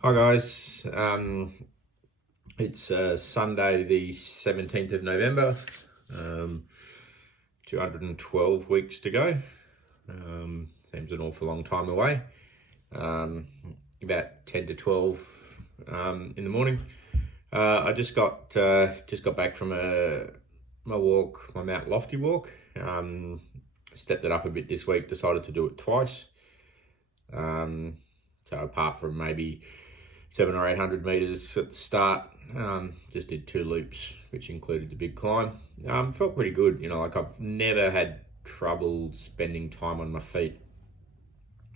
Hi guys, it's Sunday the 17th of November, 212 weeks to go. Seems an awful long time away. About 10 to 12 in the morning. I just got back from my walk, my Mount Lofty walk. Stepped it up a bit this week, decided to do it twice. So apart from maybe 700 or 800 meters at the start, just did 2 loops, which included the big climb. Felt pretty good, like I've never had trouble spending time on my feet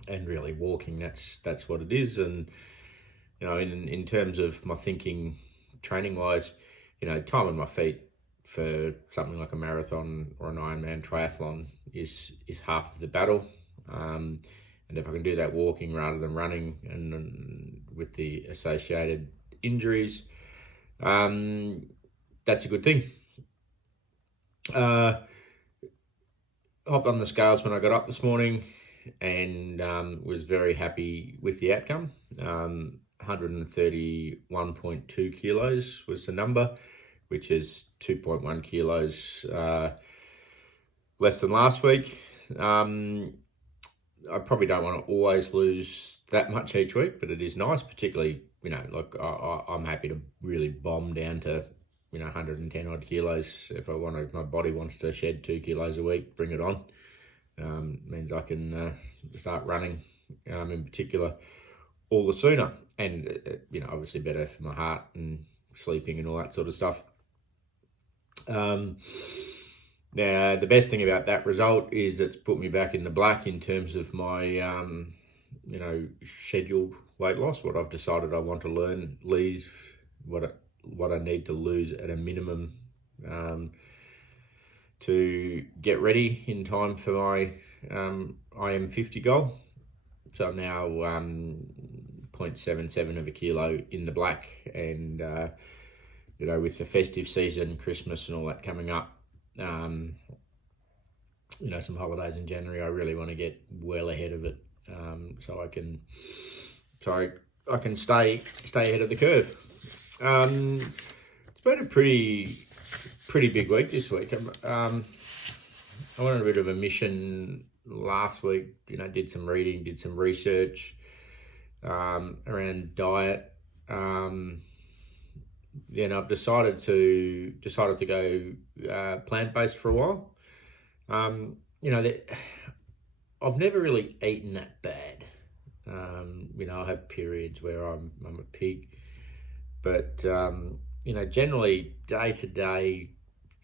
and really walking. That's what it is. And in terms of my thinking, training wise, time on my feet for something like a marathon or an Ironman triathlon is half of the battle. And if I can do that walking rather than running, and with the associated injuries, that's a good thing. Hopped on the scales when I got up this morning and was very happy with the outcome. 131.2 kilos was the number, which is 2.1 kilos less than last week. I probably don't want to always lose that much each week, but it is nice, particularly, I'm happy to really bomb down to, 110 odd kilos. If my body wants to shed 2 kilos a week, bring it on. Means I can start running, in particular, all the sooner. And, obviously better for my heart and sleeping and all that sort of stuff. Now, the best thing about that result is it's put me back in the black in terms of my, scheduled weight loss. What I've decided I want to leave what I need to lose at a minimum to get ready in time for my IM50 goal. So I'm now 0.77 of a kilo in the black, and with the festive season, Christmas and all that coming up, some holidays in January, I really want to get well ahead of it, so I can stay ahead of the curve. It's been a pretty big week this week. I went on a bit of a mission last week. Did some reading, did some research around diet. I've decided to go plant-based for a while. I've never really eaten that bad. I have periods where I'm a pig, but generally day to day,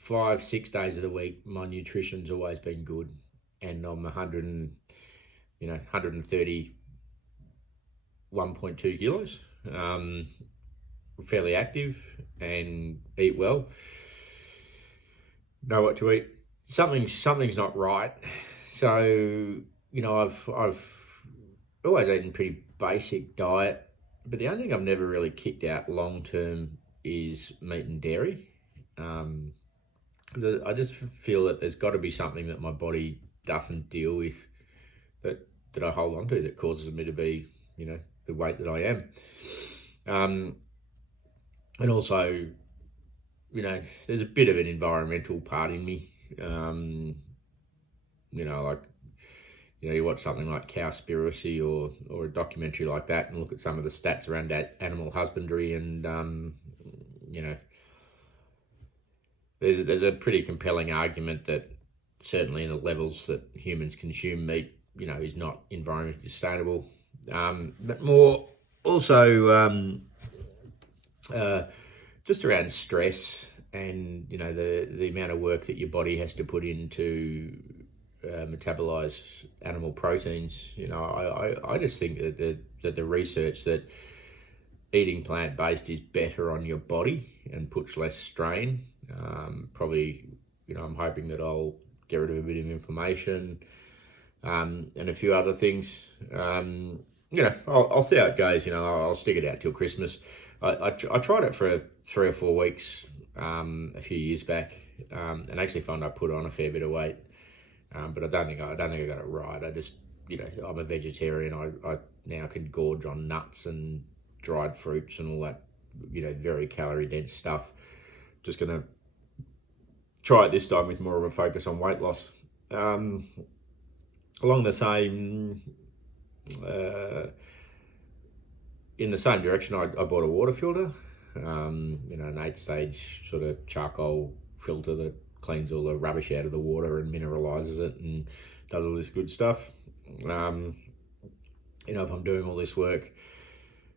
5-6 days of the week, my nutrition's always been good, and I'm 131.2 kilos. Fairly active and eat well. Know what to eat. Something's not right. So I've always eaten pretty basic diet, but the only thing I've never really kicked out long term is meat and dairy. Because I just feel that there's got to be something that my body doesn't deal with that I hold on to that causes me to be the weight that I am. And also, there's a bit of an environmental part in me. You watch something like Cowspiracy or a documentary like that and look at some of the stats around animal husbandry, and, there's a pretty compelling argument that certainly in the levels that humans consume meat, is not environmentally sustainable. But more also, just around stress and the amount of work that your body has to put in to metabolize animal proteins. I just think that the research that eating plant-based is better on your body and puts less strain. Probably, I'm hoping that I'll get rid of a bit of inflammation and a few other things. I'll see how it goes. I'll stick it out till Christmas. I tried it for 3 or 4 weeks a few years back, and actually found I put on a fair bit of weight. But I don't think I got it right. I just, I'm a vegetarian. I now can gorge on nuts and dried fruits and all that, very calorie dense stuff. Just going to try it this time with more of a focus on weight loss. Along the same, in the same direction, I bought a water filter, an 8-stage sort of charcoal filter that cleans all the rubbish out of the water and mineralizes it and does all this good stuff. If I'm doing all this work,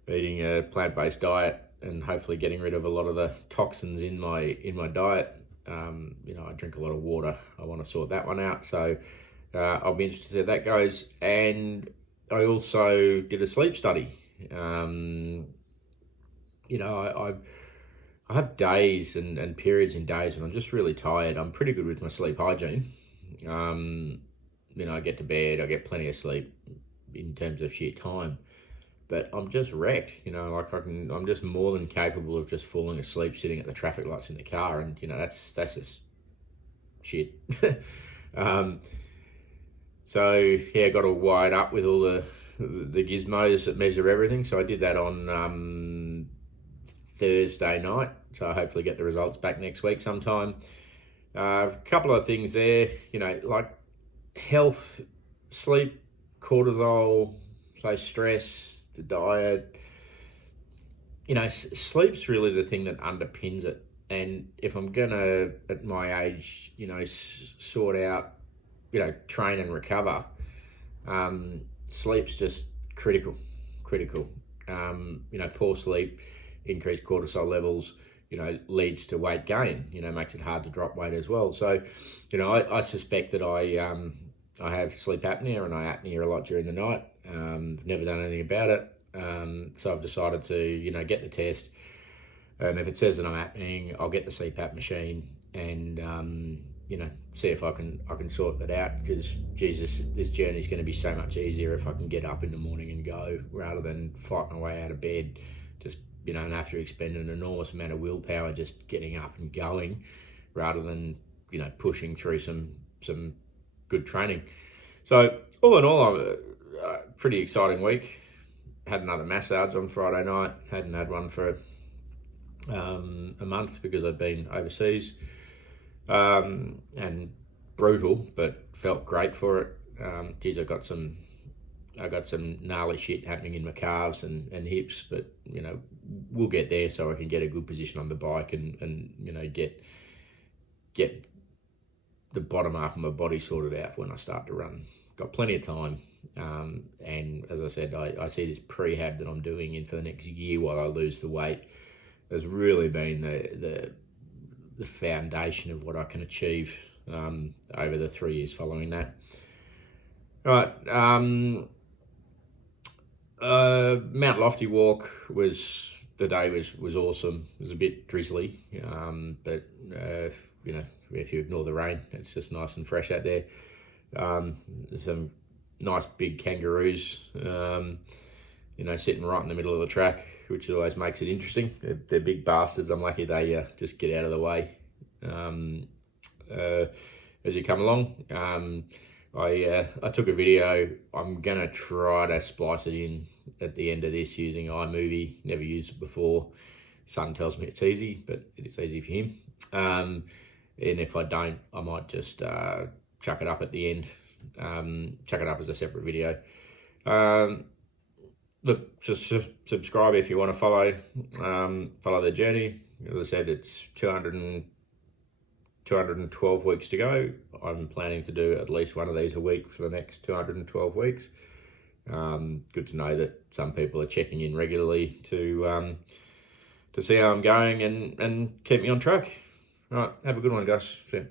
eating a plant-based diet and hopefully getting rid of a lot of the toxins in my diet, I drink a lot of water. I want to sort that one out. So I'll be interested to see how that goes. And I also did a sleep study. I have days and periods in days when I'm just really tired. I'm pretty good with my sleep hygiene. I get to bed, I get plenty of sleep in terms of sheer time, but I'm just wrecked. I'm just more than capable of just falling asleep sitting at the traffic lights in the car, and that's just shit. So yeah, got all wired up with all the gizmos that measure everything. So I did that on Thursday night. So I hopefully get the results back next week sometime. A couple of things there, like health, sleep, cortisol, so stress, the diet. Sleep's really the thing that underpins it. And if I'm gonna, at my age, sort out, train and recover, sleep's just critical. Poor sleep, increased cortisol levels, leads to weight gain, makes it hard to drop weight as well. So, I suspect that I have sleep apnea, and I apnea a lot during the night. Never done anything about it. So I've decided to, get the test. And if it says that I'm apneaing, I'll get the CPAP machine and, see if I can sort that out, because Jesus, this journey is going to be so much easier if I can get up in the morning and go, rather than fight my way out of bed, just, and have to expend an enormous amount of willpower just getting up and going, rather than, pushing through some good training. So all in all, a pretty exciting week. Had another massage on Friday night. Hadn't had one for a month because I'd been overseas. And brutal, but felt great for it. I got some gnarly shit happening in my calves and hips, but we'll get there so I can get a good position on the bike and get the bottom half of my body sorted out for when I start to run. Got plenty of time, and as I said, I see this prehab that I'm doing in for the next year while I lose the weight has really been the foundation of what I can achieve over the 3 years following that. All right, Mount Lofty walk was awesome. It was a bit drizzly, but if you ignore the rain, it's just nice and fresh out there. There's some nice big kangaroos, sitting right in the middle of the track, which always makes it interesting. They're big bastards. I'm lucky they just get out of the way as you come along. I took a video. I'm gonna try to splice it in at the end of this using iMovie. Never used it before. Son tells me it's easy, but it's easy for him. And if I don't, I might just chuck it up at the end. Chuck it up as a separate video. Look, just subscribe if you want to follow the journey. As I said, it's 212 weeks to go. I'm planning to do at least one of these a week for the next 212 weeks. Good to know that some people are checking in regularly to see how I'm going and keep me on track. All right, have a good one, guys. See ya.